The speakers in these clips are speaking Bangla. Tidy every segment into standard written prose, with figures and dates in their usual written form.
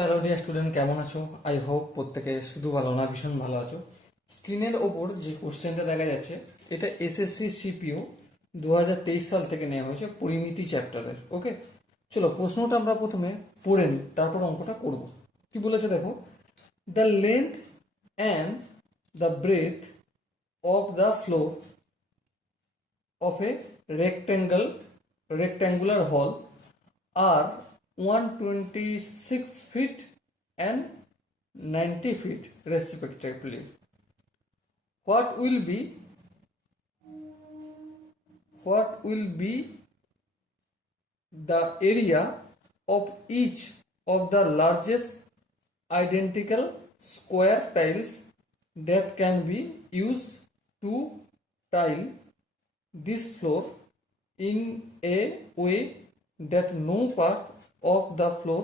হ্যালো ডিয়ার স্টুডেন্ট, কেমন আছো? আই হোপ প্রত্যেকে শুধু ভালো না, ভীষণ ভালো আছো। স্ক্রিনের ওপর যে কোশ্চেনটা দেখা যাচ্ছে, এটা এসএসসি সিপিও 2023 সাল থেকে নেওয়া হয়েছে পরিমিতি চ্যাপ্টারের। ওকে, চলো প্রশ্নটা আমরা প্রথমে পড়ে নিই, তারপর অঙ্কটা করব। কি বলেছে দেখো, the length and the breadth of the floor of a rectangular hall are 126 feet and 90 feet respectively. What will be the area of each of the largest identical square tiles that can be used to tile this floor in a way that no part of the floor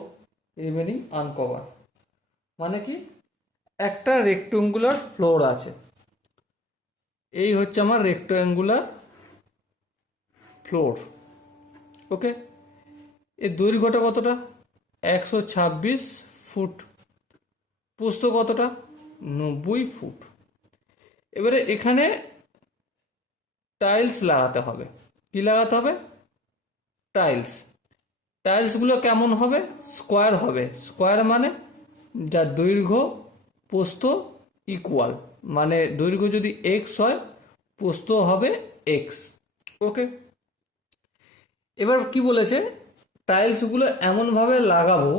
remaining uncovered? মানে কি, একটা রেক্ট্যাঙ্গুলার ফ্লোর আছে, এই হচ্ছে আমার রেক্ট্যাঙ্গুলার ফ্লোর। ওকে, এর দৈর্ঘ্যটা কতটা? 126 ফুট। প্রস্থ কতটা? 90 ফুট। এবারে এখানে টাইলস লাগাতে হবে। কি লাগাতে হবে? টাইলস। টাইলসগুলো কেমন হবে? স্কোয়ার হবে। স্কোয়ার মানে যার দৈর্ঘ্য প্রস্থ ইকুয়াল, মানে দৈর্ঘ্য যদি এক্স হয়, প্রস্থ হবে এক্স। ওকে, এবার কি বলেছে, টাইলসগুলো এমনভাবে লাগাবো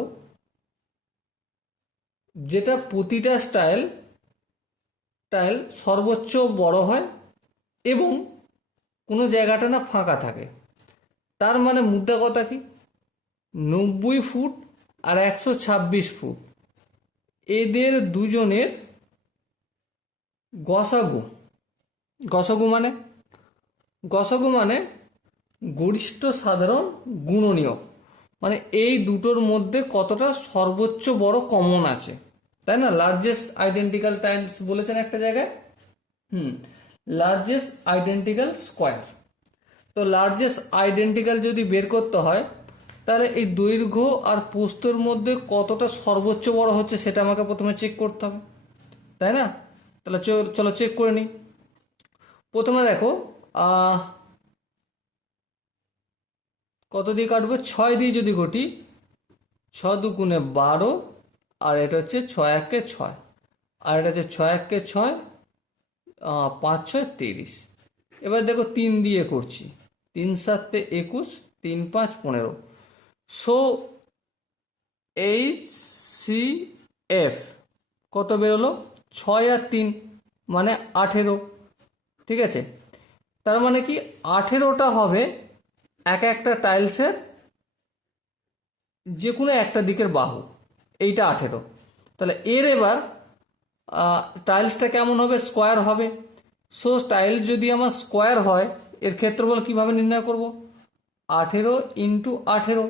যেটা প্রতিটা টাইল সর্বোচ্চ বড় হয় এবং কোনো জায়গাটা না ফাঁকা থাকে। তার মানে মুদ্রা কথা কি, 90 ফুট আর 126 ফুট, এদের দুজনের গসাগু। গসাগু মানে গরিষ্ঠ সাধারণ গুণনীয়, মানে এই দুটোর মধ্যে কতটা সর্বোচ্চ বড় কমন আছে, তাই না? লার্জেস্ট আইডেন্টিক্যাল টাইলস বলেছেন একটা জায়গায়। Largest identical square. তো লার্জেস্ট আইডেন্টিক্যাল যদি বের করতে হয়, তাহলে এই দৈর্ঘ্য আর প্রস্থের মধ্যে কতটা সর্বোচ্চ বড় হচ্ছে সেটা আমাকে প্রথমে চেক করতে হবে, তাই না? তাহলে চলো চেক করে নিই। প্রথমে দেখো, কত দিয়ে কাটবো? 6 দিয়ে যদি ঘটি, 6 দুগুণে 12, আর এটা হচ্ছে 6 একে 6, আর এটা হচ্ছে 6 একে 6, 5 6 30। এবার দেখো 3 দিয়ে করছি, 3 7 21, 3 5 15। সো HCF কত বেরোলো? 6 আর 3 মানে 18। ঠিক আছে, তার মানে কি 18টা হবে একটা টাইলসের যে কোনো একটা দিকের বাহু, এইটা 18। তাহলে এর এবার টাইলসটা কেমন হবে? স্কোয়ার হবে। সো টাইলস যদি আমার স্কোয়ার হয়, এর ক্ষেত্রফল কিভাবে নির্ণয় করব? 18 ইন্টু 18।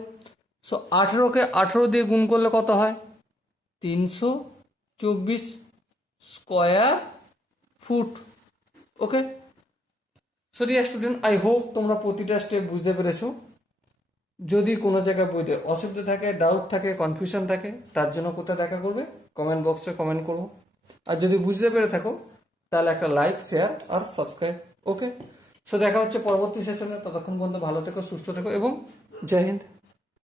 সো 18কে 18 দিয়ে গুণ করলে কত হয়? 324 square foot. Okay, so dear student, I hope তোমরা প্রতিটা স্টেপ বুঝতে পেরেছো। যদি কোনো জায়গায় বইতে অসুবিধা থাকে, ডাউট থাকে, কনফিউশন থাকে, তার জন্য কোথায় দেখা করবে? কমেন্ট বক্সে কমেন্ট করবো। আর যদি বুঝতে পেরে থাকো, তাহলে একটা লাইক, শেয়ার আর সাবস্ক্রাইব। ওকে, সো দেখা হচ্ছে পরবর্তী সেশনে। ততক্ষণ পর্যন্ত ভালো থেকো, সুস্থ থেকো এবং জয় হিন্দ।